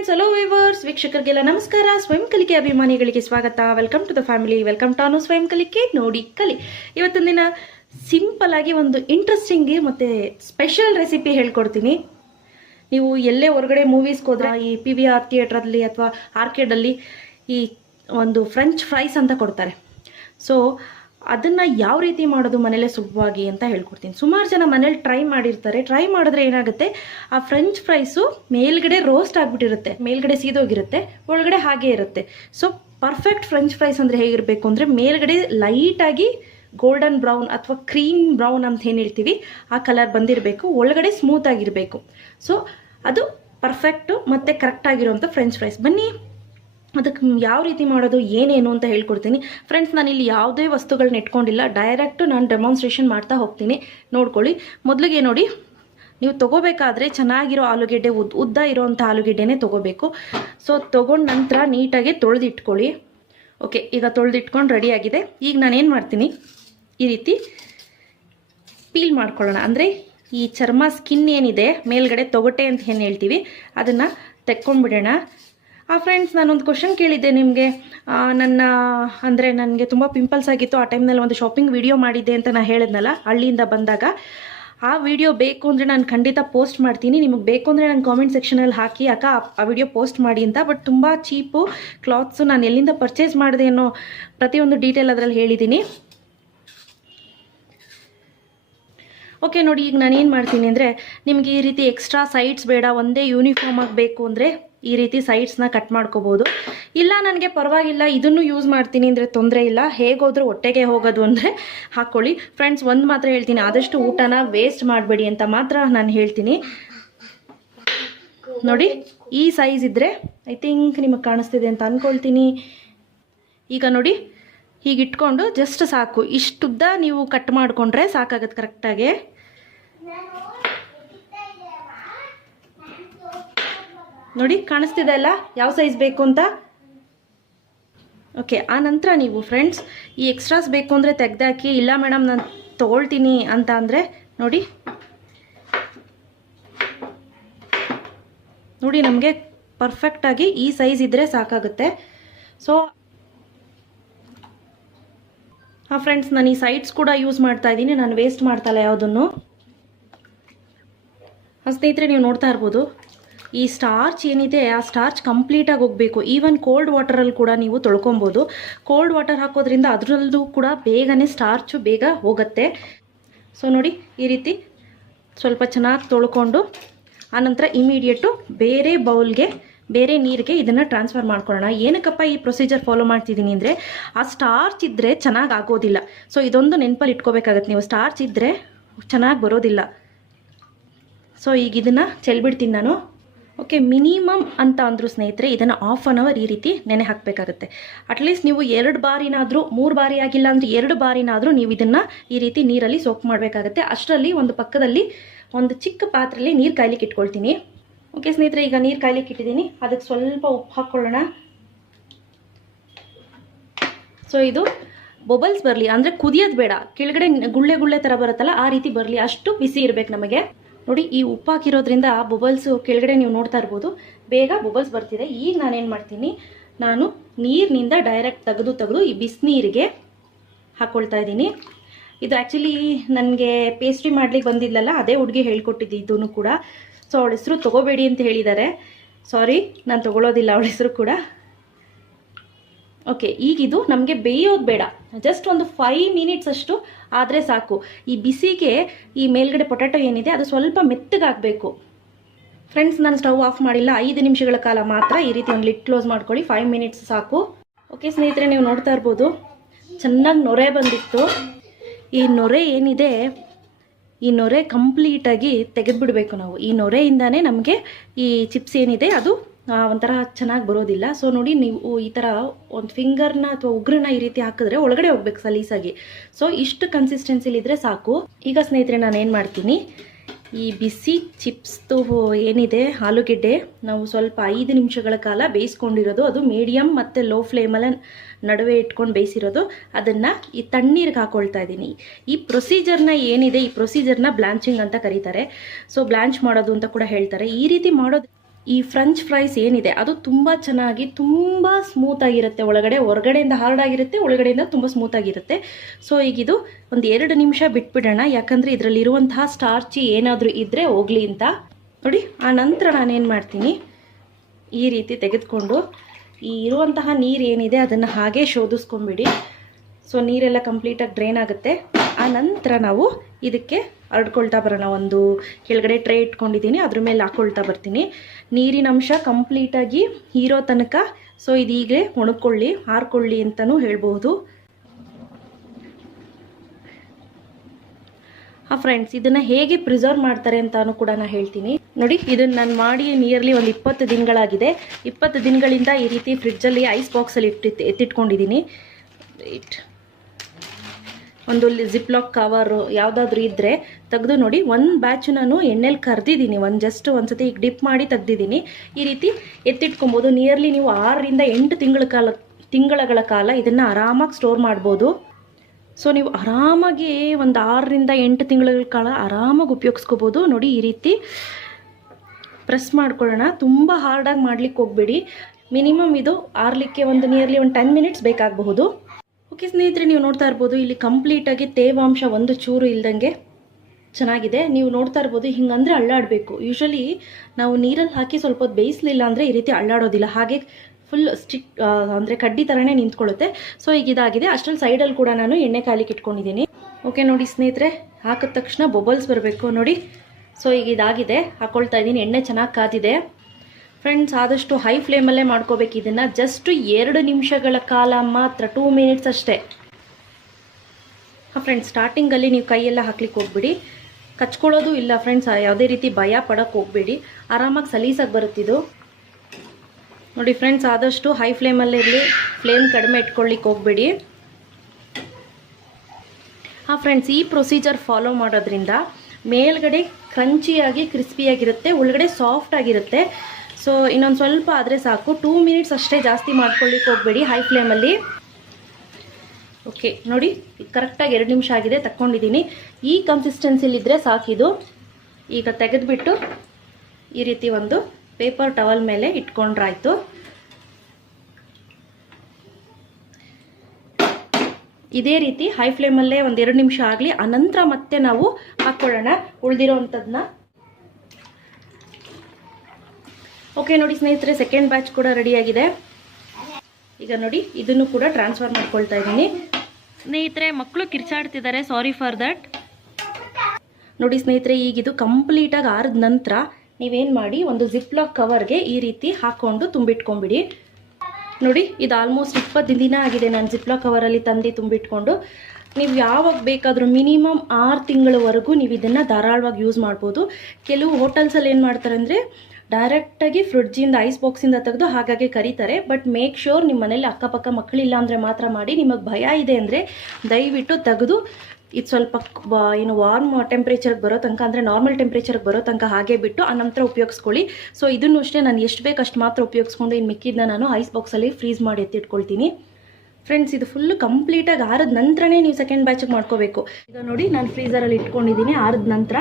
Friends, hello viewers, ವೀಕ್ಷಕರಿಗೆಲ್ಲ ನಮಸ್ಕಾರ. ಸ್ವಯಂ ಕಲಿಕೆ ಅಭಿಮಾನಿಗಳಿಗೆ ಸ್ವಾಗತ. Welcome to the family, welcome to Swayam Kalike ನೋಡಿ ಕಲಿ. ಇವತ್ತಿನ ದಿನ ಸಿಂಪಲ್ ಆಗಿ ಒಂದು ಇಂಟ್ರೆಸ್ಟಿಂಗ್ ಮತ್ತೆ ಸ್ಪೆಷಲ್ ರೆಸಿಪಿ ಹೇಳ್ಕೊಡ್ತೀನಿ. ನೀವು ಎಲ್ಲೇ ಹೊರಗಡೆ ಮೂವೀಸ್ಗೆ ಹೋದ್ರೆ ಈ PVR ಥಿಯೇಟ್ರಲ್ಲಿ ಅಥವಾ ಆರ್ಕೇಡಲ್ಲಿ ಈ ಒಂದು ಫ್ರೆಂಚ್ ಫ್ರೈಸ್ ಅಂತ ಕೊಡ್ತಾರೆ. ಸೊ ಅದನ್ನು ಯಾವ ರೀತಿ ಮಾಡೋದು ಮನೇಲೆ ಸುಲಭವಾಗಿ ಅಂತ ಹೇಳ್ಕೊಡ್ತೀನಿ. ಸುಮಾರು ಜನ ಮನೇಲಿ ಟ್ರೈ ಮಾಡಿರ್ತಾರೆ. ಟ್ರೈ ಮಾಡಿದ್ರೆ ಏನಾಗುತ್ತೆ, ಆ ಫ್ರೆಂಚ್ ಫ್ರೈಸು ಮೇಲ್ಗಡೆ ರೋಸ್ಟ್ ಆಗಿಬಿಟ್ಟಿರುತ್ತೆ, ಮೇಲ್ಗಡೆ ಸೀದೋಗಿರುತ್ತೆ, ಒಳಗಡೆ ಹಾಗೆ ಇರುತ್ತೆ. ಸೊ ಪರ್ಫೆಕ್ಟ್ ಫ್ರೆಂಚ್ ಫ್ರೈಸ್ ಅಂದರೆ ಹೇಗಿರಬೇಕು ಅಂದರೆ, ಮೇಲ್ಗಡೆ ಲೈಟಾಗಿ ಗೋಲ್ಡನ್ ಬ್ರೌನ್ ಅಥವಾ ಕ್ರೀಮ್ ಬ್ರೌನ್ ಅಂತ ಏನು ಹೇಳ್ತೀವಿ ಆ ಕಲರ್ ಬಂದಿರಬೇಕು, ಒಳಗಡೆ ಸ್ಮೂತ್ ಆಗಿರಬೇಕು. ಸೊ ಅದು ಪರ್ಫೆಕ್ಟು ಮತ್ತು ಕರೆಕ್ಟಾಗಿರುವಂಥ ಫ್ರೆಂಚ್ ಫ್ರೈಸ್. ಬನ್ನಿ ಅದಕ್ಕೆ ಯಾವ ರೀತಿ ಮಾಡೋದು ಏನೇನು ಅಂತ ಹೇಳ್ಕೊಡ್ತೀನಿ. ಫ್ರೆಂಡ್ಸ್, ನಾನು ಇಲ್ಲಿ ಯಾವುದೇ ವಸ್ತುಗಳನ್ನ ಇಟ್ಕೊಂಡಿಲ್ಲ, ಡೈರೆಕ್ಟು ನಾನು ಡೆಮಾನ್ಸ್ಟ್ರೇಷನ್ ಮಾಡ್ತಾ ಹೋಗ್ತೀನಿ, ನೋಡ್ಕೊಳ್ಳಿ. ಮೊದಲಿಗೆ ನೋಡಿ, ನೀವು ತೊಗೋಬೇಕಾದ್ರೆ ಚೆನ್ನಾಗಿರೋ ಆಲೂಗೆಡ್ಡೆ, ಉದ್ದ ಇರೋವಂಥ ಆಲೂಗೆಡ್ಡೆನೇ ತೊಗೋಬೇಕು. ಸೊ ತೊಗೊಂಡ ನಂತರ ನೀಟಾಗಿ ತೊಳೆದಿಟ್ಕೊಳ್ಳಿ. ಓಕೆ, ಈಗ ತೊಳೆದಿಟ್ಕೊಂಡು ರೆಡಿಯಾಗಿದೆ. ಈಗ ನಾನೇನು ಮಾಡ್ತೀನಿ, ಈ ರೀತಿ ಪೀಲ್ ಮಾಡ್ಕೊಳ್ಳೋಣ. ಅಂದರೆ ಈ ಚರ್ಮ ಸ್ಕಿನ್ ಏನಿದೆ ಮೇಲ್ಗಡೆ ತೊಗಟೆ ಅಂತ ಏನು ಹೇಳ್ತೀವಿ ಅದನ್ನು ತೆಕ್ಕೊಂಡ್ಬಿಡೋಣ. ಫ್ರೆಂಡ್ಸ್, ನಾನೊಂದು ಕ್ವಶನ್ ಕೇಳಿದ್ದೆ ನಿಮಗೆ. ನನಗೆ ತುಂಬ ಪಿಂಪಲ್ಸ್ ಆಗಿತ್ತು. ಆ ಟೈಮ್ನಲ್ಲಿ ಒಂದು ಶಾಪಿಂಗ್ ವಿಡಿಯೋ ಮಾಡಿದ್ದೆ ಅಂತ ನಾನು ಹೇಳಿದ್ನಲ್ಲ, ಹಳ್ಳಿಯಿಂದ ಬಂದಾಗ. ಆ ವಿಡಿಯೋ ಬೇಕು ಅಂದರೆ ನಾನು ಖಂಡಿತ ಪೋಸ್ಟ್ ಮಾಡ್ತೀನಿ. ನಿಮಗೆ ಬೇಕು ಅಂದರೆ ನಾನು ಕಾಮೆಂಟ್ ಸೆಕ್ಷನಲ್ಲಿ ಹಾಕಿ, ಅಕ್ಕ ಆ ವಿಡಿಯೋ ಪೋಸ್ಟ್ ಮಾಡಿ ಅಂತ. ಬಟ್ ತುಂಬ ಚೀಪು ಕ್ಲಾತ್ಸು, ನಾನು ಎಲ್ಲಿಂದ ಪರ್ಚೇಸ್ ಮಾಡಿದೆ ಅನ್ನೋ ಪ್ರತಿಯೊಂದು ಡೀಟೇಲ್ ಅದರಲ್ಲಿ ಹೇಳಿದ್ದೀನಿ. ಓಕೆ ನೋಡಿ, ಈಗ ನಾನೇನು ಮಾಡ್ತೀನಿ ಅಂದರೆ, ನಿಮಗೆ ಈ ರೀತಿ ಎಕ್ಸ್ಟ್ರಾ ಸೈಡ್ಸ್ ಬೇಡ, ಒಂದೇ ಯೂನಿಫಾರ್ಮ್ ಆಗಬೇಕು ಅಂದರೆ ಈ ರೀತಿ ಸೈಡ್ಸ್ನ ಕಟ್ ಮಾಡ್ಕೋಬೋದು. ಇಲ್ಲ ನನಗೆ ಪರವಾಗಿಲ್ಲ ಇದನ್ನು ಯೂಸ್ ಮಾಡ್ತೀನಿ ಅಂದರೆ ತೊಂದರೆ ಇಲ್ಲ, ಹೇಗೋದ್ರೂ ಹೊಟ್ಟೆಗೆ ಹೋಗೋದು ಅಂದರೆ ಹಾಕ್ಕೊಳ್ಳಿ. ಫ್ರೆಂಡ್ಸ್, ಒಂದು ಮಾತ್ರ ಹೇಳ್ತೀನಿ, ಆದಷ್ಟು ಊಟನ ವೇಸ್ಟ್ ಮಾಡಬೇಡಿ ಅಂತ ಮಾತ್ರ ನಾನು ಹೇಳ್ತೀನಿ. ನೋಡಿ, ಈ ಸೈಜ್ ಇದ್ದರೆ ಐ ಥಿಂಕ್ ನಿಮಗೆ ಕಾಣಿಸ್ತಿದೆ ಅಂತ ಅಂದ್ಕೊಳ್ತೀನಿ. ಈಗ ನೋಡಿ, ಹೀಗಿಟ್ಕೊಂಡು ಜಸ್ಟ್ ಸಾಕು, ಇಷ್ಟುದ್ದ ನೀವು ಕಟ್ ಮಾಡಿಕೊಂಡ್ರೆ ಸಾಕಾಗತ್ತೆ ಕರೆಕ್ಟಾಗಿ. ನೋಡಿ, ಕಾಣಿಸ್ತಿದೆ ಅಲ್ಲ ಯಾವ ಸೈಜ್ ಬೇಕು ಅಂತ. ಓಕೆ, ಆ ನಂತರ ನೀವು ಫ್ರೆಂಡ್ಸ್ ಈ ಎಕ್ಸ್ಟ್ರಾಸ್ ಬೇಕು ಅಂದರೆ ತೆಗೆದಾಕಿ. ಇಲ್ಲ ಮೇಡಮ್ ನಾನು ತೊಗೊಳ್ತೀನಿ ಅಂತ ಅಂದರೆ ನೋಡಿ ನಮಗೆ ಪರ್ಫೆಕ್ಟಾಗಿ ಈ ಸೈಜ್ ಇದ್ದರೆ ಸಾಕಾಗುತ್ತೆ. ಸೊ ಫ್ರೆಂಡ್ಸ್, ನಾನು ಈ ಸೈಡ್ಸ್ ಕೂಡ ಯೂಸ್ ಮಾಡ್ತಾ ಇದ್ದೀನಿ, ನಾನು ವೇಸ್ಟ್ ಮಾಡ್ತಾಯಿಲ್ಲ ಯಾವುದನ್ನು. ಸ್ನೇಹಿತರೆ, ನೀವು ನೋಡ್ತಾ ಇರ್ಬೋದು, ಈ ಸ್ಟಾರ್ಚ್ ಏನಿದೆ ಆ ಸ್ಟಾರ್ಚ್ ಕಂಪ್ಲೀಟಾಗಿ ಹೋಗಬೇಕು. ಈವನ್ ಕೋಲ್ಡ್ ವಾಟರಲ್ಲಿ ಕೂಡ ನೀವು ತೊಳ್ಕೊಬೋದು. ಕೋಲ್ಡ್ ವಾಟರ್ ಹಾಕೋದ್ರಿಂದ ಅದರಲ್ಲೂ ಕೂಡ ಬೇಗನೆ ಸ್ಟಾರ್ಚು ಬೇಗ ಹೋಗುತ್ತೆ. ಸೊ ನೋಡಿ, ಈ ರೀತಿ ಸ್ವಲ್ಪ ಚೆನ್ನಾಗಿ ತೊಳ್ಕೊಂಡು ಆನಂತರ ಇಮಿಡಿಯೇಟು ಬೇರೆ ಬೌಲ್ಗೆ, ಬೇರೆ ನೀರಿಗೆ ಇದನ್ನು ಟ್ರಾನ್ಸ್ಫರ್ ಮಾಡ್ಕೊಳ್ಳೋಣ. ಏನಕ್ಕಪ್ಪ ಈ ಪ್ರೊಸೀಜರ್ ಫಾಲೋ ಮಾಡ್ತಿದ್ದೀನಿ ಅಂದರೆ, ಆ ಸ್ಟಾರ್ಚ್ ಇದ್ದರೆ ಚೆನ್ನಾಗಿ ಆಗೋದಿಲ್ಲ. ಸೊ ಇದೊಂದು ನೆನಪಲ್ಲಿ ಇಟ್ಕೋಬೇಕಾಗತ್ತೆ ನೀವು, ಸ್ಟಾರ್ಚ್ ಇದ್ದರೆ ಚೆನ್ನಾಗಿ ಬರೋದಿಲ್ಲ. ಸೊ ಈಗ ಇದನ್ನು ಚೆಲ್ಬಿಡ್ತೀನಿ ನಾನು. ಓಕೆ, ಮಿನಿಮಮ್ ಅಂತ ಅಂದರು ಸ್ನೇಹಿತರೆ, ಇದನ್ನು 1/2 ಅವರ್ ಈ ರೀತಿ ನೆನೆ ಹಾಕಬೇಕಾಗುತ್ತೆ. ಅಟ್ಲೀಸ್ಟ್ ನೀವು 2 ಬಾರಿನಾದರೂ, 3 ಬಾರಿ ಆಗಿಲ್ಲ ಅಂದರೆ 2 ಬಾರಿನಾದರೂ ನೀವು ಇದನ್ನು ಈ ರೀತಿ ನೀರಲ್ಲಿ ಸೋಕ್ ಮಾಡಬೇಕಾಗತ್ತೆ. ಅಷ್ಟರಲ್ಲಿ ಒಂದು ಪಕ್ಕದಲ್ಲಿ ಒಂದು ಚಿಕ್ಕ ಪಾತ್ರೆಯಲ್ಲಿ ನೀರು ಕಾಯ್ಲಿಕ್ಕೆ ಇಟ್ಕೊಳ್ತೀನಿ. ಓಕೆ ಸ್ನೇಹಿತರೆ, ಈಗ ನೀರು ಕಾಯ್ಲಿಕ್ಕೆ ಇಟ್ಟಿದ್ದೀನಿ. ಅದಕ್ಕೆ ಸ್ವಲ್ಪ ಉಪ್ಪು ಹಾಕ್ಕೊಳ್ಳೋಣ. ಸೊ ಇದು ಬಬಲ್ಸ್ ಬರಲಿ, ಅಂದರೆ ಕುದಿಯೋದು ಬೇಡ, ಕೆಳಗಡೆ ಗುಳ್ಳೆ ಗುಳ್ಳೆ ಥರ ಬರುತ್ತಲ್ಲ ಆ ರೀತಿ ಬರಲಿ, ಅಷ್ಟು ಬಿಸಿ ಇರಬೇಕು ನಮಗೆ. ನೋಡಿ, ಈ ಉಪ್ಪು ಹಾಕಿರೋದ್ರಿಂದ ಬಬಲ್ಸು ಕೆಳಗಡೆ ನೀವು ನೋಡ್ತಾ ಇರ್ಬೋದು, ಬೇಗ ಬಬಲ್ಸ್ ಬರ್ತಿದೆ. ಈಗ ನಾನೇನು ಮಾಡ್ತೀನಿ, ನಾನು ನೀರಿನಿಂದ ಡೈರೆಕ್ಟ್ ತೆಗೆದು ಈ ಬಿಸಿನೀರಿಗೆ ಹಾಕ್ಕೊಳ್ತಾ ಇದ್ದೀನಿ. ಇದು ಆ್ಯಕ್ಚುಲಿ ನನಗೆ ಪೇಸ್ಟ್ರಿ ಮಾಡ್ಲಿಕ್ಕೆ ಬಂದಿಲ್ಲಲ್ಲ, ಅದೇ ಹುಡುಗಿ ಹೇಳ್ಕೊಟ್ಟಿದ್ದು ಇದನ್ನು ಕೂಡ. ಸೊ ಅವಳ ಹೆಸರು ತೊಗೋಬೇಡಿ ಅಂತ ಹೇಳಿದ್ದಾರೆ. ಸಾರಿ, ನಾನು ತೊಗೊಳೋದಿಲ್ಲ ಅವಳ ಹೆಸರು ಕೂಡ. ಓಕೆ, ಈಗಿದು ನಮಗೆ ಬೇಯೋದು ಬೇಡ, ಜಸ್ಟ್ ಒಂದು 5 ಮಿನಿಟ್ಸ್ ಅಷ್ಟು ಆದರೆ ಸಾಕು. ಈ ಬಿಸಿಗೆ ಈ ಮೇಲ್ಗಡೆ ಪೊಟ್ಯಾಟೊ ಏನಿದೆ ಅದು ಸ್ವಲ್ಪ ಮೆತ್ತಗಾಗಬೇಕು. ಫ್ರೆಂಡ್ಸ್, ನಾನು ಸ್ಟವ್ ಆಫ್ ಮಾಡಿಲ್ಲ, 5 ನಿಮಿಷಗಳ ಕಾಲ ಮಾತ್ರ ಈ ರೀತಿ ಒಂದು ಲಿಡ್ ಕ್ಲೋಸ್ ಮಾಡ್ಕೊಳ್ಳಿ. 5 ಮಿನಿಟ್ಸ್ ಸಾಕು. ಓಕೆ ಸ್ನೇಹಿತರೆ, ನೀವು ನೋಡ್ತಾ ಇರ್ಬೋದು, ಚೆನ್ನಾಗಿ ನೊರೆ ಬಂದಿತ್ತು. ಈ ನೊರೆ ಏನಿದೆ, ಈ ನೊರೆ ಕಂಪ್ಲೀಟಾಗಿ ತೆಗೆದುಬಿಡಬೇಕು ನಾವು. ಈ ನೊರೆಯಿಂದಾನೇ ನಮಗೆ ಈ ಚಿಪ್ಸ್ ಏನಿದೆ ಅದು ಒಂಥರ ಚೆನ್ನಾಗಿ ಬರೋದಿಲ್ಲ. ಸೊ ನೋಡಿ, ನೀವು ಈ ಥರ ಒಂದು ಫಿಂಗರ್ನ ಅಥವಾ ಉಗ್ರನ್ನ ಈ ರೀತಿ ಹಾಕಿದ್ರೆ ಒಳಗಡೆ ಹೋಗ್ಬೇಕು ಸಲೀಸಾಗಿ. ಸೊ ಇಷ್ಟು ಕನ್ಸಿಸ್ಟೆನ್ಸಿಲಿದ್ರೆ ಸಾಕು. ಈಗ ಸ್ನೇಹಿತರೆ, ನಾನು ಏನು ಮಾಡ್ತೀನಿ, ಈ ಬಿಸಿ ಚಿಪ್ಸ್ದು ಏನಿದೆ ಆಲೂಗೆಡ್ಡೆ, ನಾವು ಸ್ವಲ್ಪ 5 ನಿಮಿಷಗಳ ಕಾಲ ಬೇಯಿಸ್ಕೊಂಡಿರೋದು, ಅದು ಮೀಡಿಯಮ್ ಮತ್ತು ಲೋ ಫ್ಲೇಮಲ್ಲಿ ನಡುವೆ ಇಟ್ಕೊಂಡು ಬೇಯಿಸಿರೋದು, ಅದನ್ನು ಈ ತಣ್ಣೀರಿಗೆ ಹಾಕ್ಕೊಳ್ತಾ ಇದ್ದೀನಿ. ಈ ಪ್ರೊಸೀಜರ್ನ ಏನಿದೆ, ಈ ಪ್ರೊಸೀಜರ್ನ ಬ್ಲಾಂಚಿಂಗ್ ಅಂತ ಕರೀತಾರೆ. ಸೊ ಬ್ಲಾಂಚ್ ಮಾಡೋದು ಅಂತ ಕೂಡ ಹೇಳ್ತಾರೆ. ಈ ರೀತಿ ಮಾಡೋದು ಈ ಫ್ರೆಂಚ್ ಫ್ರೈಸ್ ಏನಿದೆ ಅದು ತುಂಬ ಚೆನ್ನಾಗಿ ತುಂಬ ಸ್ಮೂತಾಗಿರುತ್ತೆ, ಹೊರಗಡೆಯಿಂದ ಹಾರ್ಡ್ ಆಗಿರುತ್ತೆ, ಒಳಗಡೆಯಿಂದ ತುಂಬ ಸ್ಮೂತಾಗಿರುತ್ತೆ. ಸೊ ಈಗ ಇದು ಒಂದು 2 ನಿಮಿಷ ಬಿಟ್ಬಿಡೋಣ, ಯಾಕಂದರೆ ಇದರಲ್ಲಿರುವಂತಹ ಸ್ಟಾರ್ಚಿ ಏನಾದರೂ ಇದ್ದರೆ ಹೋಗಲಿ ಅಂತ. ನೋಡಿ, ಆ ನಂತರ ನಾನೇನು ಮಾಡ್ತೀನಿ, ಈ ರೀತಿ ತೆಗೆದುಕೊಂಡು ಈ ಇರುವಂತಹ ನೀರು ಏನಿದೆ ಅದನ್ನು ಹಾಗೆ ಶೋಧಿಸ್ಕೊಂಬಿಡಿ. ಸೊ ನೀರೆಲ್ಲ ಕಂಪ್ಲೀಟಾಗಿ ಡ್ರೈನ್ ಆಗುತ್ತೆ. ಆ ನಂತರ ನಾವು ಇದಕ್ಕೆ ಹರಡ್ಕೊಳ್ತಾ ಬರೋಣ. ಒಂದು ಕೆಳಗಡೆ ಟ್ರೇ ಇಟ್ಕೊಂಡಿದ್ದೀನಿ, ಅದ್ರ ಮೇಲೆ ಹಾಕ್ಕೊಳ್ತಾ ಬರ್ತೀನಿ. ನೀರಿನ ಅಂಶ ಕಂಪ್ಲೀಟಾಗಿ ಹೀರೋ ತನಕ. ಸೊ ಇದೀಗಲೇ ಒಣಕೊಳ್ಳಿ, ಹಾರ್ಕೊಳ್ಳಿ ಅಂತಲೂ ಹೇಳ್ಬೋದು. ಫ್ರೆಂಡ್ಸ್, ಇದನ್ನು ಹೇಗೆ ಪ್ರಿಸರ್ವ್ ಮಾಡ್ತಾರೆ ಅಂತಾನು ಕೂಡ ನಾನು ಹೇಳ್ತೀನಿ. ನೋಡಿ, ಇದನ್ನು ನಾನು ಮಾಡಿ ನಿಯರ್ಲಿ ಒಂದು 20 ದಿನಗಳಾಗಿದೆ. 20 ದಿನಗಳಿಂದ ಈ ರೀತಿ ಫ್ರಿಡ್ಜಲ್ಲಿ ಐಸ್ ಬಾಕ್ಸಲ್ಲಿ ಎತ್ತಿಟ್ಕೊಂಡಿದ್ದೀನಿ. ಒಂದು ಜಿಪ್ಲಾಕ್ ಕವರು ಯಾವುದಾದ್ರೂ ಇದ್ದರೆ ತೆಗೆದು ನೋಡಿ. ಒಂದು ಬ್ಯಾಚು ನಾನು ಎಣ್ಣೆಲಿ ಕರೆದಿದ್ದೀನಿ, ಒಂದ್ಸತಿ ಈಗ ಡಿಪ್ ಮಾಡಿ ತೆಗ್ದಿದ್ದೀನಿ. ಈ ರೀತಿ ಎತ್ತಿಟ್ಕೊಬೋದು. ನಿಯರ್ಲಿ ನೀವು 6 ರಿಂದ 8 ತಿಂಗಳ ಕಾಲ ಇದನ್ನು ಆರಾಮಾಗಿ ಸ್ಟೋರ್ ಮಾಡ್ಬೋದು. ಸೊ ನೀವು ಆರಾಮಾಗಿ ಒಂದು 6 ರಿಂದ 8 ತಿಂಗಳ ಕಾಲ ಆರಾಮಾಗಿ ಉಪಯೋಗಿಸ್ಕೋಬೋದು. ನೋಡಿ, ಈ ರೀತಿ ಪ್ರೆಸ್ ಮಾಡ್ಕೊಳ್ಳೋಣ. ತುಂಬ ಹಾರ್ಡಾಗಿ ಮಾಡ್ಲಿಕ್ಕೆ ಹೋಗಬೇಡಿ. ಮಿನಿಮಮ್ ಇದು ಆರಲಿಕ್ಕೆ ನಿಯರ್ಲಿ ಒಂದು 10 ಮಿನಿಟ್ಸ್ ಬೇಕಾಗಬಹುದು. ಓಕೆ ಸ್ನೇಹಿತರೆ, ನೀವು ನೋಡ್ತಾ ಇರ್ಬೋದು ಇಲ್ಲಿ ಕಂಪ್ಲೀಟಾಗಿ ತೇವಾಂಶ ಒಂದು ಚೂರು ಇಲ್ದಂಗೆ ಚೆನ್ನಾಗಿದೆ. ನೀವು ನೋಡ್ತಾ ಇರ್ಬೋದು, ಹಿಂಗಂದ್ರೆ ಅಳ್ಳಾಡಬೇಕು. ಯೂಶಲಿ ನಾವು ನೀರಲ್ಲಿ ಹಾಕಿ ಸ್ವಲ್ಪ ಹೊತ್ತು ಬೇಯಿಸಲಿಲ್ಲ ಅಂದರೆ ಈ ರೀತಿ ಅಳ್ಳಾಡೋದಿಲ್ಲ, ಹಾಗೆ ಫುಲ್ ಸ್ಟಿಕ್ ಅಂದರೆ ಕಡ್ಡಿ ಥರನೇ ನಿಂತ್ಕೊಳ್ಳುತ್ತೆ. ಸೊ ಈಗ ಇದಾಗಿದೆ. ಅಷ್ಟರಲ್ಲಿ ಸೈಡಲ್ಲಿ ಕೂಡ ನಾನು ಎಣ್ಣೆ ಕಾಲಿಕ್ಕೆ ಇಟ್ಕೊಂಡಿದ್ದೀನಿ. ಓಕೆ ನೋಡಿ ಸ್ನೇಹಿತರೆ, ಹಾಕಿದ ತಕ್ಷಣ ಬಬಲ್ಸ್ ಬರಬೇಕು ನೋಡಿ. ಸೊ ಈಗ ಇದಾಗಿದೆ, ಹಾಕ್ಕೊಳ್ತಾ ಇದ್ದೀನಿ. ಎಣ್ಣೆ ಚೆನ್ನಾಗಿ ಕಾದಿದೆ. ಫ್ರೆಂಡ್ಸ್, ಆದಷ್ಟು ಹೈ ಫ್ಲೇಮಲ್ಲೇ ಮಾಡ್ಕೋಬೇಕು ಇದನ್ನು. ಜಸ್ಟ್ 2 ನಿಮಿಷಗಳ ಕಾಲ ಮಾತ್ರ, 2 ಮಿನಿಟ್ಸ್ ಅಷ್ಟೇ. ಫ್ರೆಂಡ್ಸ್, ಸ್ಟಾರ್ಟಿಂಗಲ್ಲಿ ನೀವು ಕೈಯೆಲ್ಲ ಹಾಕ್ಲಿಕ್ಕೆ ಹೋಗ್ಬಿಡಿ, ಕಚ್ಕೊಳ್ಳೋದು ಇಲ್ಲ ಫ್ರೆಂಡ್ಸ್. ಯಾವುದೇ ರೀತಿ ಭಯ ಪಡೋಕ್ಕೆ ಹೋಗ್ಬೇಡಿ, ಆರಾಮಾಗಿ ಸಲೀಸಾಗಿ ಬರುತ್ತಿದ್ದು. ನೋಡಿ ಫ್ರೆಂಡ್ಸ್, ಆದಷ್ಟು ಹೈ ಫ್ಲೇಮಲ್ಲೇ ಇರಲಿ, ಫ್ಲೇಮ್ ಕಡಿಮೆ ಇಟ್ಕೊಳ್ಳಿಕ್ಕೆ ಹೋಗ್ಬೇಡಿ. ಫ್ರೆಂಡ್ಸ್, ಈ ಪ್ರೊಸೀಜರ್ ಫಾಲೋ ಮಾಡೋದ್ರಿಂದ ಮೇಲ್ಗಡೆ ಕ್ರಂಚಿಯಾಗಿ ಕ್ರಿಸ್ಪಿಯಾಗಿರುತ್ತೆ, ಒಳಗಡೆ ಸಾಫ್ಟ್ ಆಗಿರುತ್ತೆ. ಸೊ ಇನ್ನೊಂದು ಸ್ವಲ್ಪ ಆದರೆ ಸಾಕು. 2 ಮಿನಿಟ್ಸ್ ಅಷ್ಟೇ, ಜಾಸ್ತಿ ಮಾಡ್ಕೊಳ್ಳಿಕ್ಕೆ ಹೋಗಬೇಡಿ ಹೈ ಫ್ಲೇಮಲ್ಲಿ. ಓಕೆ ನೋಡಿ, ಕರೆಕ್ಟಾಗಿ 2 ನಿಮಿಷ ಆಗಿದೆ, ತಕ್ಕೊಂಡಿದ್ದೀನಿ. ಈ ಕನ್ಸಿಸ್ಟೆನ್ಸಿಲಿದ್ದರೆ ಸಾಕಿದು. ಈಗ ತೆಗೆದುಬಿಟ್ಟು ಈ ರೀತಿ ಒಂದು ಪೇಪರ್ ಟವಲ್ ಮೇಲೆ ಇಟ್ಕೊಂಡ್ರಾಯ್ತು. ಇದೇ ರೀತಿ ಹೈ ಫ್ಲೇಮಲ್ಲೇ ಒಂದು 2 ನಿಮಿಷ ಆಗಲಿ. ಆನಂತರ ಮತ್ತೆ ನಾವು ಹಾಕ್ಕೊಳ್ಳೋಣ ಉಳಿದಿರೋವಂಥದ್ದನ್ನ. ಓಕೆ ನೋಡಿ ಸ್ನೇಹಿತರೆ, ಸೆಕೆಂಡ್ ಬ್ಯಾಚ್ ಕೂಡ ರೆಡಿಯಾಗಿದೆ. ಈಗ ನೋಡಿ, ಇದನ್ನು ಕೂಡ ಟ್ರಾನ್ಸ್ಫರ್ ಮಾಡ್ಕೊಳ್ತಾ ಇದ್ದೀನಿ. ಸ್ನೇಹಿತರೆ, ಮಕ್ಕಳು ಕಿರ್ಚಾಡ್ತಿದ್ದಾರೆ, ಸಾರಿ ಫಾರ್ ದಟ್. ನೋಡಿ ಸ್ನೇಹಿತರೆ, ಈಗಿದು ಕಂಪ್ಲೀಟಾಗಿ ಆರಿದ ನಂತರ ನೀವೇನು ಮಾಡಿ, ಒಂದು ಜಿಪ್ಲಾಕ್ ಕವರ್ಗೆ ಈ ರೀತಿ ಹಾಕ್ಕೊಂಡು ತುಂಬಿಟ್ಕೊಂಬಿಡಿ. ನೋಡಿ, ಇದು ಆಲ್ಮೋಸ್ಟ್ 20 ದಿನ ಆಗಿದೆ ನಾನು ಜಿಪ್ಲಾಕ್ ಕವರಲ್ಲಿ ತಂದು ತುಂಬಿಟ್ಕೊಂಡು. ನೀವು ಯಾವಾಗ ಬೇಕಾದರೂ ಮಿನಿಮಮ್ 6 ತಿಂಗಳವರೆಗೂ ನೀವು ಇದನ್ನು ಧಾರಾಳವಾಗಿ ಯೂಸ್ ಮಾಡ್ಬೋದು. ಕೆಲವು ಹೋಟೆಲ್ಸಲ್ಲಿ ಏನು ಮಾಡ್ತಾರೆ ಅಂದರೆ ಡೈರೆಕ್ಟಾಗಿ ಫ್ರಿಡ್ಜಿಂದ ಐಸ್ ಬಾಕ್ಸಿಂದ ತೆಗೆದು ಹಾಗಾಗಿ ಕರೀತಾರೆ. ಬಟ್ ಮೇಕ್ ಶ್ಯೂರ್ ನಿಮ್ಮ ಮನೇಲಿ ಅಕ್ಕಪಕ್ಕ ಮಕ್ಕಳಿಲ್ಲ ಅಂದರೆ ಮಾತ್ರ ಮಾಡಿ. ನಿಮಗೆ ಭಯ ಇದೆ ಅಂದರೆ ದಯವಿಟ್ಟು ತೆಗೆದು ಇದು ಸ್ವಲ್ಪ ವಾರ್ಮ್ ಟೆಂಪ್ರೇಚರ್ಗೆ ಬರೋ ತನಕ, ಅಂದರೆ ನಾರ್ಮಲ್ ಟೆಂಪ್ರೇಚರ್ಗೆ ಬರೋ ತನಕ ಹಾಗೆ ಬಿಟ್ಟು ಆನಂತರ ಉಪಯೋಗಿಸ್ಕೊಳ್ಳಿ. ಸೊ ಇದನ್ನು ಅಷ್ಟೇ ನಾನು ಎಷ್ಟು ಬೇಕು ಅಷ್ಟು ಮಾತ್ರ ಉಪಯೋಗಿಸ್ಕೊಂಡು ಇನ್ನು ಮಿಕ್ಕಿದ್ದನ್ನ ನಾನು ಐಸ್ ಬಾಕ್ಸಲ್ಲಿ ಫ್ರೀಸ್ ಮಾಡಿ ಎತ್ತಿಟ್ಕೊಳ್ತೀನಿ. ಫ್ರೆಂಡ್ಸ್, ಇದು ಫುಲ್ಲು ಕಂಪ್ಲೀಟಾಗಿ ಆರಿದ ನಂತರನೇ ನೀವು ಸೆಕೆಂಡ್ ಬ್ಯಾಚಿಗೆ ಮಾಡ್ಕೋಬೇಕು. ಈಗ ನೋಡಿ, ನಾನು ಫ್ರೀಸರಲ್ಲಿ ಇಟ್ಕೊಂಡಿದ್ದೀನಿ. ಆರಿದ ನಂತರ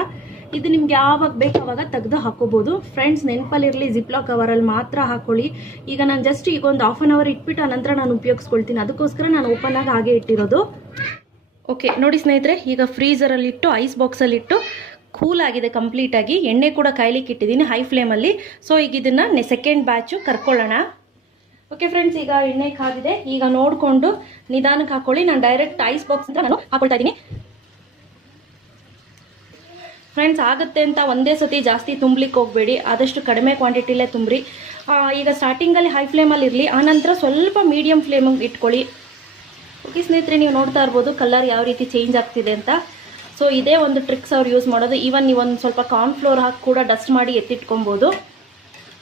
ಇದು ನಿಮ್ಗೆ ಯಾವಾಗ ಬೇಕು ಅವಾಗ ತೆಗೆದು ಹಾಕೋಬೋದು. ಫ್ರೆಂಡ್ಸ್, ನೆನಪಲ್ಲಿರಲಿ, ಜಿಪ್ಲಾಕ್ ಕವರಲ್ಲಿ ಮಾತ್ರ ಹಾಕೊಳ್ಳಿ. ಈಗ ನಾನು ಜಸ್ಟ್ ಈಗ ಒಂದು 1/2 ಅವರ್ ಇಟ್ಬಿಟ್ಟು ಆನಂತರ ನಾನು ಉಪಯೋಗಿಸ್ಕೊಳ್ತೀನಿ. ಅದಕ್ಕೋಸ್ಕರ ನಾನು ಓಪನ್ ಆಗಿ ಹಾಗೆ ಇಟ್ಟಿರೋದು. ಓಕೆ ನೋಡಿ ಸ್ನೇಹಿತರೆ, ಈಗ ಫ್ರೀಸರಲ್ಲಿಟ್ಟು ಐಸ್ ಬಾಕ್ಸಲ್ಲಿಟ್ಟು ಕೂಲ್ ಆಗಿದೆ ಕಂಪ್ಲೀಟಾಗಿ. ಎಣ್ಣೆ ಕೂಡ ಕಾಯ್ಲಿಕ್ಕೆ ಇಟ್ಟಿದ್ದೀನಿ ಹೈ ಫ್ಲೇಮಲ್ಲಿ. ಸೊ ಈಗ ಇದನ್ನು ಸೆಕೆಂಡ್ ಬ್ಯಾಚು ಕರ್ಕೊಳ್ಳೋಣ. ಓಕೆ ಫ್ರೆಂಡ್ಸ್, ಈಗ ಎಣ್ಣೆ ಕಾದಿದೆ. ಈಗ ನೋಡಿಕೊಂಡು ನಿಧಾನಕ್ಕೆ ಹಾಕೊಳ್ಳಿ. ನಾನು ಡೈರೆಕ್ಟ್ ಐಸ್ ಬಾಕ್ಸ್ ಅಂತ ನಾನು ಹಾಕೊಳ್ತಾ ಇದ್ದೀನಿ. ಫ್ರೆಂಡ್ಸ್, ಆಗುತ್ತೆ ಅಂತ ಒಂದೇ ಸತಿ ಜಾಸ್ತಿ ತುಂಬಲಿಕ್ಕೆ ಹೋಗಬೇಡಿ, ಆದಷ್ಟು ಕಡಿಮೆ ಕ್ವಾಂಟಿಟಿಲೇ ತುಂಬ್ರಿ. ಈಗ ಸ್ಟಾರ್ಟಿಂಗಲ್ಲಿ ಹೈ ಫ್ಲೇಮಲ್ಲಿ ಇರಲಿ, ಆನಂತರ ಸ್ವಲ್ಪ ಮೀಡಿಯಮ್ ಫ್ಲೇಮಿಗೆ ಇಟ್ಕೊಳ್ಳಿ. ಓಕೆ ಸ್ನೇಹಿತರೆ, ನೀವು ನೋಡ್ತಾ ಇರ್ಬೋದು ಕಲರ್ ಯಾವ ರೀತಿ ಚೇಂಜ್ ಆಗ್ತಿದೆ ಅಂತ. ಸೊ ಇದೇ ಒಂದು ಟ್ರಿಕ್ಸ್ ಅವ್ರು ಯೂಸ್ ಮಾಡೋದು. ಈವನ್ ನೀವು ಒಂದು ಸ್ವಲ್ಪ ಕಾರ್ನ್ಫ್ಲೋರ್ ಹಾಕಿ ಕೂಡ ಡಸ್ಟ್ ಮಾಡಿ ಎತ್ತಿಟ್ಕೊಬೋದು.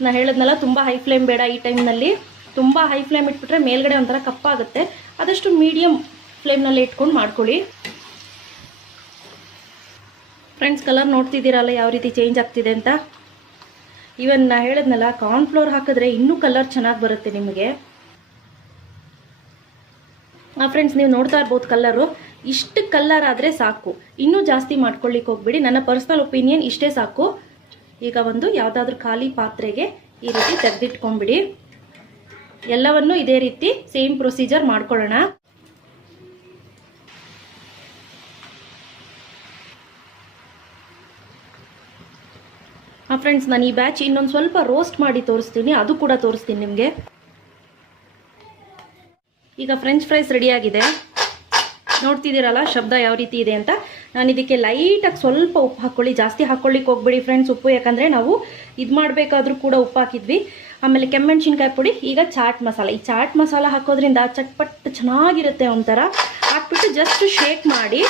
ನಾನು ಹೇಳಿದ್ನಲ್ಲ, ತುಂಬ ಹೈ ಫ್ಲೇಮ್ ಬೇಡ ಈ ಟೈಮ್ನಲ್ಲಿ. ತುಂಬ ಹೈ ಫ್ಲೇಮ್ ಇಟ್ಬಿಟ್ರೆ ಮೇಲ್ಗಡೆ ಒಂಥರ ಕಪ್ಪಾಗುತ್ತೆ. ಆದಷ್ಟು ಮೀಡಿಯಮ್ ಫ್ಲೇಮ್ನಲ್ಲಿ ಇಟ್ಕೊಂಡು ಮಾಡ್ಕೊಳ್ಳಿ. ಫ್ರೆಂಡ್ಸ್, ಕಲರ್ ನೋಡ್ತಿದ್ದೀರಲ್ಲ ಯಾವ ರೀತಿ ಚೇಂಜ್ ಆಗ್ತಿದೆ ಅಂತ. ಈವನ್ ನಾ ಹೇಳಿದ್ನಲ್ಲ, ಕಾರ್ನ್ಫ್ಲೋರ್ ಹಾಕಿದ್ರೆ ಇನ್ನೂ ಕಲರ್ ಚೆನ್ನಾಗಿ ಬರುತ್ತೆ ನಿಮಗೆ. ಫ್ರೆಂಡ್ಸ್, ನೀವು ನೋಡ್ತಾ ಇರ್ಬೋದು ಕಲರು. ಇಷ್ಟು ಕಲರ್ ಆದರೆ ಸಾಕು, ಇನ್ನೂ ಜಾಸ್ತಿ ಮಾಡ್ಕೊಳ್ಳಿಕ್ಕೆ ಹೋಗ್ಬಿಡಿ. ನನ್ನ ಪರ್ಸ್ನಲ್ ಒಪಿನಿಯನ್ ಇಷ್ಟೇ ಸಾಕು. ಈಗ ಒಂದು ಯಾವುದಾದ್ರೂ ಖಾಲಿ ಪಾತ್ರೆಗೆ ಈ ರೀತಿ ತೆಗೆದಿಟ್ಕೊಂಡ್ಬಿಡಿ. ಎಲ್ಲವನ್ನು ಇದೇ ರೀತಿ ಸೇಮ್ ಪ್ರೊಸೀಜರ್ ಮಾಡ್ಕೊಳ್ಳೋಣ. ಫ್ರೆಂಡ್ಸ್, ನಾನು ಈ ಬ್ಯಾಚ್ ಇನ್ನೊಂದು ಸ್ವಲ್ಪ ರೋಸ್ಟ್ ಮಾಡಿ ತೋರಿಸ್ತೀನಿ, ಅದು ಕೂಡ ತೋರಿಸ್ತೀನಿ ನಿಮಗೆ. ಈಗ ಫ್ರೆಂಚ್ ಫ್ರೈಸ್ ರೆಡಿಯಾಗಿದೆ. ನೋಡ್ತಿದ್ದೀರಲ್ಲ ಶಬ್ದ ಯಾವ ರೀತಿ ಇದೆ ಅಂತ. ನಾನು ಇದಕ್ಕೆ ಲೈಟಾಗಿ ಸ್ವಲ್ಪ ಉಪ್ಪು ಹಾಕ್ಕೊಳ್ಳಿ, ಜಾಸ್ತಿ ಹಾಕ್ಕೊಳ್ಳಿಕ್ಕೆ ಹೋಗ್ಬೇಡಿ ಫ್ರೆಂಡ್ಸ್ ಉಪ್ಪು, ಯಾಕಂದರೆ ನಾವು ಇದು ಮಾಡಬೇಕಾದ್ರೂ ಕೂಡ ಉಪ್ಪು ಹಾಕಿದ್ವಿ. ಆಮೇಲೆ ಕೆಮ್ಮೆಣ್ಸಿನ್ಕಾಯಿ ಪುಡಿ, ಈಗ ಚಾಟ್ ಮಸಾಲ. ಈ ಚಾಟ್ ಮಸಾಲ ಹಾಕೋದ್ರಿಂದ ಚಟ್ಪಟ್ ಚೆನ್ನಾಗಿರುತ್ತೆ ಒಂಥರ. ಹಾಕ್ಬಿಟ್ಟು ಜಸ್ಟ್ ಶೇಕ್ ಮಾಡಿ.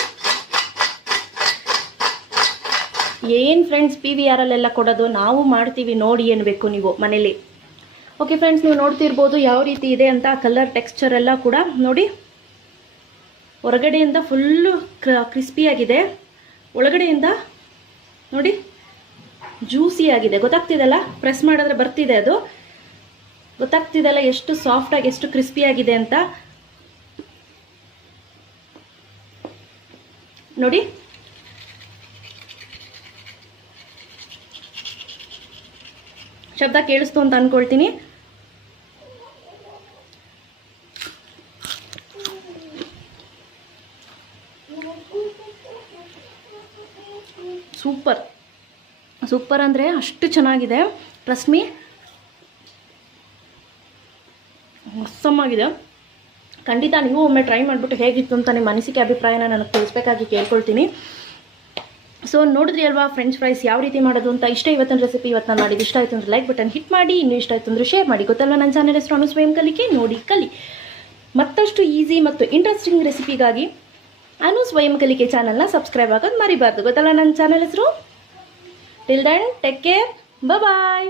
ಏನು ಫ್ರೆಂಡ್ಸ್ PVR ಅಲ್ಲೆಲ್ಲ ಕೊಡೋದು, ನಾವು ಮಾಡ್ತೀವಿ ನೋಡಿ ಅನ್ಬೇಕು ನೀವು ಮನೇಲಿ. ಓಕೆ ಫ್ರೆಂಡ್ಸ್, ನೀವು ನೋಡ್ತಿರ್ಬೋದು ಯಾವ ರೀತಿ ಇದೆ ಅಂತ. ಕಲರ್ ಟೆಕ್ಸ್ಚರ್ ಎಲ್ಲ ಕೂಡ ನೋಡಿ, ಹೊರಗಡೆಯಿಂದ ಫುಲ್ಲು ಕ್ರಿಸ್ಪಿಯಾಗಿದೆ, ಒಳಗಡೆಯಿಂದ ನೋಡಿ ಜ್ಯೂಸಿಯಾಗಿದೆ. ಗೊತ್ತಾಗ್ತಿದೆಲ್ಲ, ಪ್ರೆಸ್ ಮಾಡಿದ್ರೆ ಬರ್ತಿದೆ ಅದು, ಗೊತ್ತಾಗ್ತಿದೆಲ್ಲ ಎಷ್ಟು ಸಾಫ್ಟಾಗಿ ಎಷ್ಟು ಕ್ರಿಸ್ಪಿಯಾಗಿದೆ ಅಂತ ನೋಡಿ. ಶಬ್ದ ಕೇಳಿಸ್ತು ಅಂತ ಅನ್ಕೊಳ್ತೀನಿ. ಸೂಪರ್ ಸೂಪರ್ ಅಂದರೆ ಅಷ್ಟು ಚೆನ್ನಾಗಿದೆ. ಟ್ರಸ್ಟ್ ಮೀ, ಆಗಿದೆ. ಖಂಡಿತ ನೀವು ಒಮ್ಮೆ ಟ್ರೈ ಮಾಡಿಬಿಟ್ಟು ಹೇಗಿತ್ತು ಅಂತ ನಿಮ್ಮ ಅನಿಸಿಕೆ ಅಭಿಪ್ರಾಯನ ನನಗೆ ತಿಳಿಸ್ಬೇಕಾಗಿ ಕೇಳ್ಕೊಳ್ತೀನಿ. ಸೊ ನೋಡಿದ್ರಿ ಅಲ್ವಾ ಫ್ರೆಂಚ್ ಫ್ರೈಸ್ ಯಾವ ರೀತಿ ಮಾಡೋದು ಅಂತ. ಇಷ್ಟ ಇವತ್ತಿನ ರೆಸಿಪಿ ಇವತ್ತು ನಾನು ಮಾಡಿದ್ದು. ಇಷ್ಟ ಆಯಿತು ಅಂದರೆ ಲೈಕ್ ಬಟನ್ ಹಿಟ್ ಮಾಡಿ, ಇನ್ನೂ ಇಷ್ಟ ಆಯಿತು ಅಂದರೆ ಶೇರ್ ಮಾಡಿ. ಗೊತ್ತಲ್ವ ನನ್ನ ಚಾನಲ್ ಹೆಸರು ಅನು ಸ್ವಯಂ ಕಲಿಕೆ, ನೋಡಿ ಕಲಿ. ಮತ್ತಷ್ಟು ಈಸಿ ಮತ್ತು ಇಂಟ್ರೆಸ್ಟಿಂಗ್ ರೆಸಿಪಿಗಾಗಿ ಅನು ಸ್ವಯಂ ಕಲಿಕೆ ಚಾನಲ್ನ ಸಬ್ಸ್ಕ್ರೈಬ್ ಆಗೋದು ಮರಿಬಾರ್ದು. ಗೊತ್ತಲ್ಲ ನನ್ನ ಚಾನಲ್ ಹೆಸರು. ಟಿಲ್ ದೆನ್ ಟೇಕ್ ಕೇರ್, ಬಾಯ್.